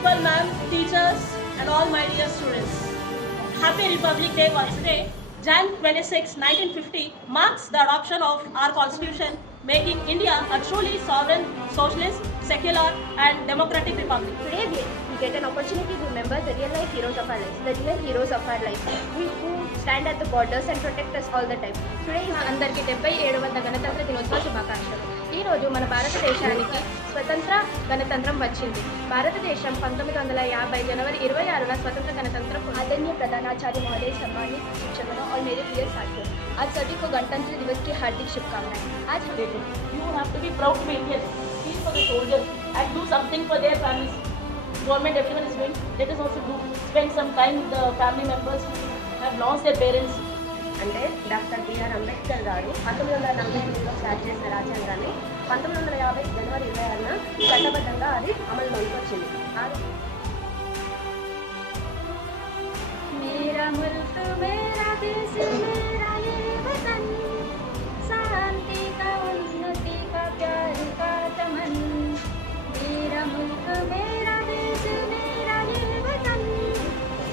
principal ma'am, teachers, and all my dear students. Happy Republic Day once again. Jan 26, 1950 marks the adoption of our constitution, making India a truly sovereign, socialist, secular, and democratic republic. Today we get an opportunity to remember the real life heroes of our lives, the real heroes of our lives, who stand at the borders and protect us all the time. Today is అందరికీ 77వ గణతంత్ర దినోత్సవ శుభాకాంక్షలు. ఈ రోజు మన భారతదేశానికి స్వతంత్ర గణతంత్రం వచ్చింది. భారతదేశం 1950 జనవరి 26న స్వతంత్ర గణతంత్రం. आदरणीय प्रधानाचार्य महोदय, सम्मानित शिक्षकों और मेरे प्रिय साथियों, आज सभी को गणतंत्र दिवस की हार्दिक शुभकामनाएं. आज You have to be proud to be Indian. Feel for the soldiers and do something for their families. Government, everyone is doing. Let us also do. Spend some time with the family members who have lost their parents. అంటే doctor BR Ambedkar గారు 1948లో start చేసిన రాజ్యాంగాన్ని 1950 జనవరి 26న చట్టబద్ధంగా అది అమలులోకి వచ్చింది. मेरा मुल्क मेरा देश मेरा ये वतन, शांति का उन्नति का प्यार का चमन. मेरा मुल्क मेरा देश मेरा ये वतन,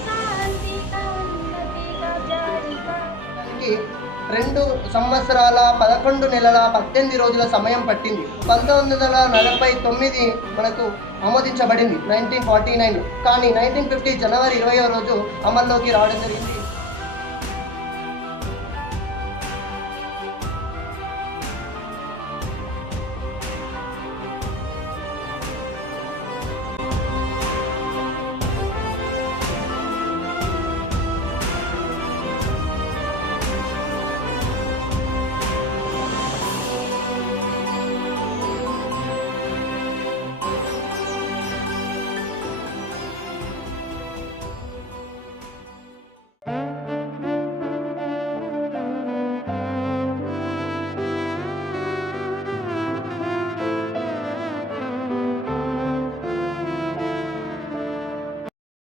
शांति का उन्नति का प्यार का. 2 సంవత్సరాల 11 నెలల 18 రోజుల సమయం పట్టింది. 1949 మనకు ఆమోదించబడింది 1949. కానీ 1950 జనవరి 20వ రోజు అమల్లోకి రావడం జరిగింది.